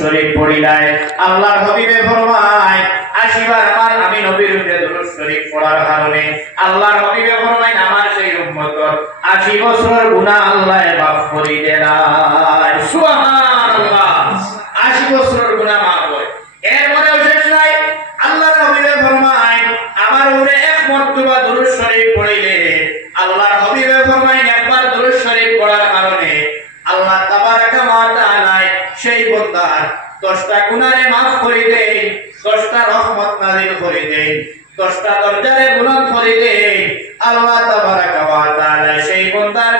শরীফ পড়িলাই আল্লাহর হাবিবে ফরমায়, আসিবার আমার আমি নবীর উপরে দুরূদ শরীফ পড়ার কারণে আল্লাহর হাবিবে ফরমায় আমার সেই উম্মতর 80 বছরের গুনাহ আল্লাহ মাফ সুবহানাল্লাহ 80 বছরের গুনাহ মাফ হয়। শেষ নাই, আল্লাহর ফরমায়, আমার এক মর্তবা দুরূদ শরীফ পড়িলে আল্লাহর সেই বান্দার দশটা গুনারে মাফ করে দেন দশটা রহমত নাজিল করে দেন দশটা দরজারে বুলন্দ করে আল্লাহ ওয়া তাআলা সেই বান্দার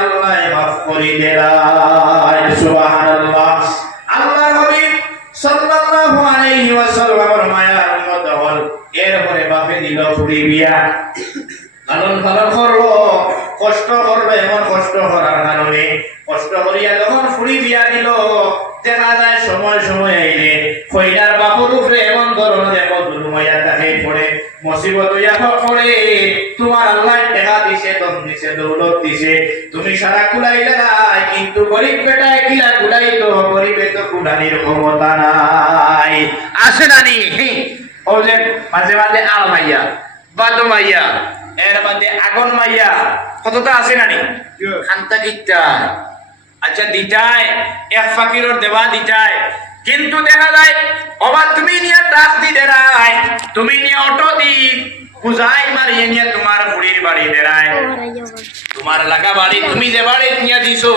আল্লাহ মাফ করে সুবহানাল্লাহ। হাবিব সাল্লাল্লাহু আলাইহি মায়ার উম্মত হল। এরপরে বাপে দিল বিয়া। লালন পালন করল, কষ্ট করল এমন কষ্ট করার কারণে কষ্ট করিয়া যখন ফুড়ি বিয়া দিল, দেখা যায় সময় সময় আইলে কইনার বাপুর উপরে এমন ধরন দেখো দুলুমাইয়া তাকে পড়ে তোমার আল্লাহ দিছে, দম দিছে, দৌলত দিছে, তুমি সারা কুলাইলে নাই, কিন্তু গরিব বেটায় কিলা কুলাই তো গরিবে তো কুলানির ক্ষমতা নাই। আছে নানি ও যে মাঝে মাঝে আল মাইয়া, বাদো মাইয়া এর মধ্যে আগুন মাইয়া কতটা আছে নানি? খান্তা কিটা আচ্ছা দিটায় এক ফাকিরর দেওয়া দিটায় কিন্তু দেখা যায় অবা তুমি নিয়ে টাক দি দেরাই তুমি নিয়ে অটো দি পূজাই মারিয়ে নিয়ে তোমার বুড়ির বাড়ি দেরায় তোমার লাগা বাড়ি তুমি যে বাড়ি নিয়ে দিছো।